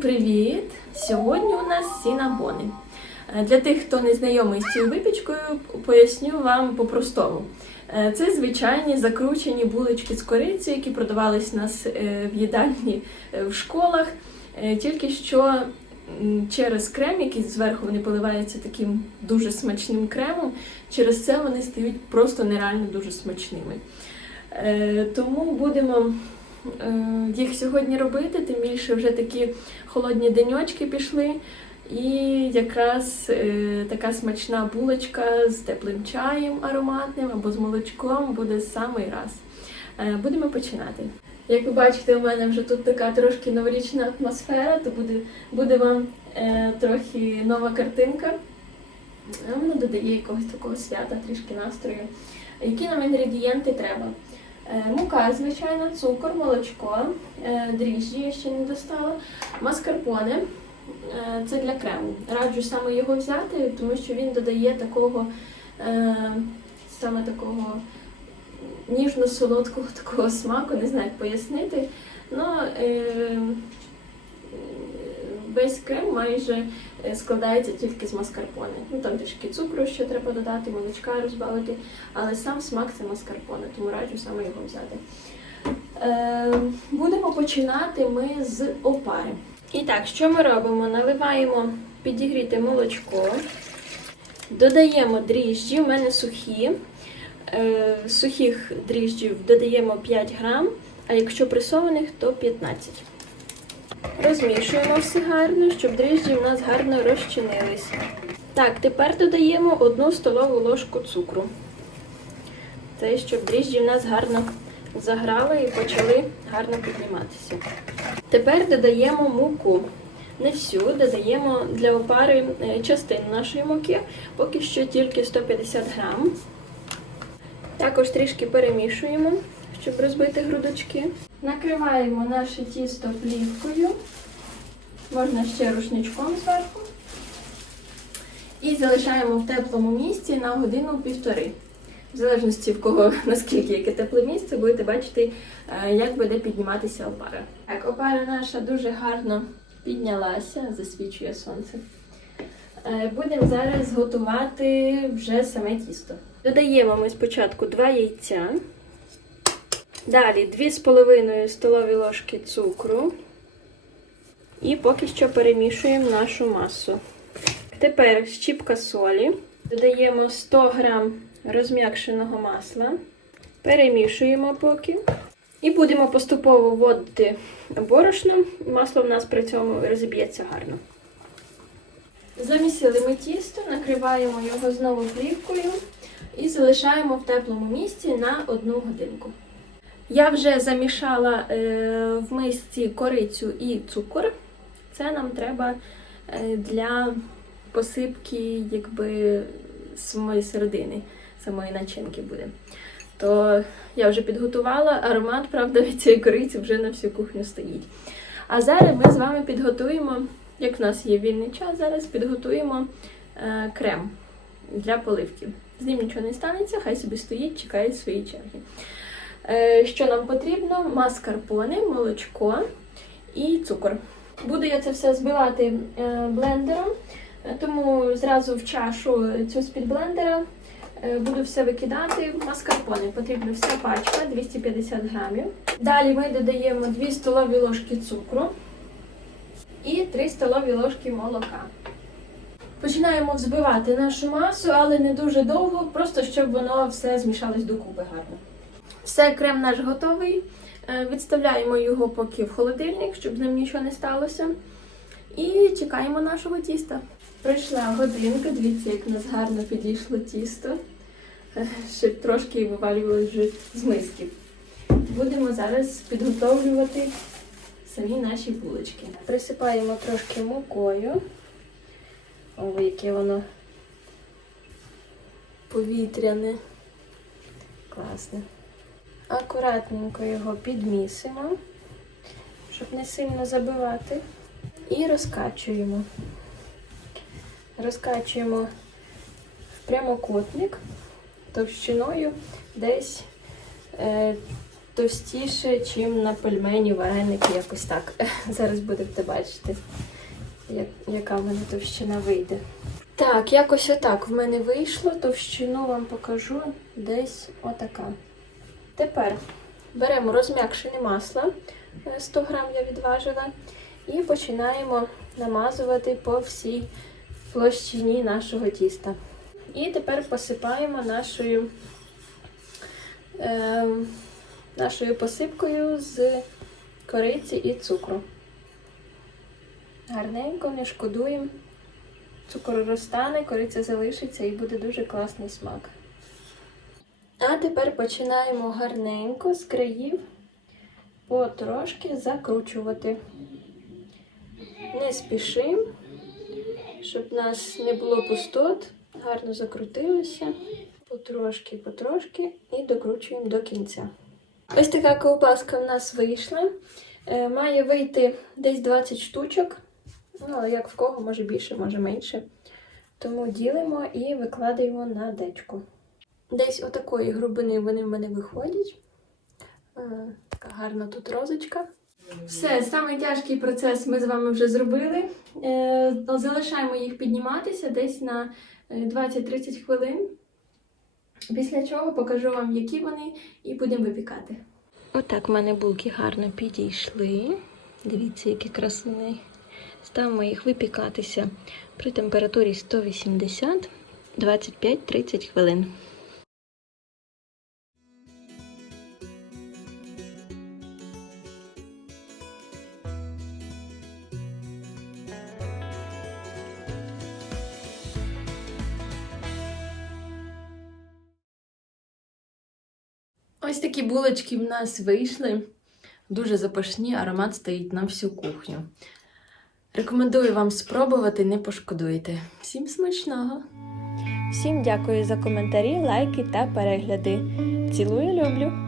Привіт! Сьогодні у нас сінабони. Е, Для тих, хто не знайомий з цією випічкою, поясню вам по-простому. Е, Це звичайні закручені булочки з корицею, які продавались у нас е, в їдальні в школах. Тільки що через крем, який зверху вони поливаються таким дуже смачним кремом, через це вони стають просто нереально дуже смачними. Тому будемо їх сьогодні робити, тим більше вже такі холодні деньочки пішли. І якраз е, така смачна булочка з теплим чаєм ароматним або з молочком буде самий раз. Е, будемо починати. Як ви бачите, у мене вже тут така трошки новорічна атмосфера, то буде, буде вам е, трохи нова картинка. Е, Вона додає якогось такого свята, трішки настрою. Які нам інгредієнти треба? Е, Мука, звичайно, цукор, молочко, е, дріжджі я ще не достала, маскарпоне. Е, Це для крему. Раджу саме його взяти, тому що він додає такого саме такого ніжно-солодкого такого смаку, не знаю, як пояснити. Ну, е, весь крем майже е, складається тільки з маскарпоне. Ну там трішки цукру ще треба додати, молочка розбавити, але сам смак це маскарпоне, тому раджу саме його взяти. Е, будемо починати ми з опари. І так, що ми робимо? Наливаємо підігріте молочко, додаємо дріжджі, у мене сухі. Е, сухих дріжджів додаємо 5 грам, а якщо пресованих, то 15. Розмішуємо все гарно, щоб дріжджі в нас гарно розчинились. Так, тепер додаємо 1 столову ложку цукру. Це щоб дріжджі в нас гарно заграли і почали гарно підніматися. Тепер додаємо муку. Не всю, додаємо для опари е, частину нашої муки, поки що тільки 150 грам. Також трішки перемішуємо, щоб розбити грудочки. Накриваємо наше тісто плівкою, можна ще рушничком зверху. І залишаємо в теплому місці на годину-півтори. В залежності в кого наскільки яке тепле місце, будете бачити, е, як буде підніматися опара. Так, опара наша дуже гарно піднялася, засвічує сонце. Е, Будемо зараз готувати вже саме тісто. Додаємо ми спочатку 2 яйця. Далі 2,5 столові ложки цукру. І поки що перемішуємо нашу масу. Тепер щіпка солі. Додаємо 100 г розм'якшеного масла. Перемішуємо поки. І будемо поступово вводити борошно. Масло в нас при цьому розіб'ється гарно. Замісили ми тісто, накриваємо його знову плівкою і залишаємо в теплому місці на одну годинку. Я вже замішала е, в мисці корицю і цукор. Це нам треба е, для посипки якби, самої середини, самої начинки буде. То я вже підготувала, аромат, правда, від цієї кориці вже на всю кухню стоїть. А зараз ми з вами підготуємо, як в нас є вільний час, зараз підготуємо е, крем для поливки. З ним нічого не станеться, хай собі стоїть, чекає своєї черги. Е, що нам потрібно? Маскарпоне, молочко і цукор. Буду я це все збивати е, блендером, е, тому зразу в чашу цю з-під блендера буду все викидати. Маскарпоне потрібна вся пачка 250 грамів. Далі ми додаємо 2 столові ложки цукру і 3 столові ложки молока. Починаємо взбивати нашу масу, але не дуже довго, просто щоб воно все змішалось докупи гарно. Все, крем наш готовий. Е, Відставляємо його поки в холодильник, щоб з ним нічого не сталося. І чекаємо нашого тіста. Пройшла годинка, дивіться, як у нас гарно підійшло тісто. Е, Ще трошки вивалювалося вже з миски. Будемо зараз підготовлювати самі наші булочки. Присипаємо трошки мукою. О, яке воно повітряне. Класне. Акуратненько його підмісимо, щоб не сильно забивати. І розкачуємо. Розкачуємо в прямокутник товщиною десь е, товстіше, ніж на пельмені, вареники, якось так. Зараз будете бачити, як, яка мене товщина вийде. Так, якось отак в мене вийшло. Товщину вам покажу десь отака. Тепер беремо розм'якшене масло, е, 100 грам я відважила, і починаємо намазувати по всій площині нашого тіста. І тепер посипаємо нашою, е, нашою посипкою з кориці і цукру. Гарненько, не шкодуємо. Цукор розтане, кориця залишиться і буде дуже класний смак. А тепер починаємо гарненько з країв потрошки закручувати. Не спішимо, щоб в нас не було пустот. Гарно закрутилося. Потрошки, потрошки і докручуємо до кінця. Ось така ковбаска в нас вийшла. Е, Має вийти десь 20 штучок. Ну, але як в кого, може більше, може менше. Тому ділимо і викладаємо на дечку. Десь отакої грубини вони в мене виходять. Е, Така гарна тут розочка. Все, самий тяжкий процес ми з вами вже зробили. Е, ну, Залишаємо їх підніматися десь на е, 20-30 хвилин. Після чого покажу вам, які вони, і будемо випікати. Отак в мене булки гарно підійшли. Дивіться, які красуни. Ставимо їх випікатися при температурі 180 25-30 хвилин. Ось такі булочки в нас вийшли. Дуже запашні, аромат стоїть на всю кухню. Рекомендую вам спробувати, не пошкодуйте. Всім смачного! Всім дякую за коментарі, лайки та перегляди. Цілую, люблю!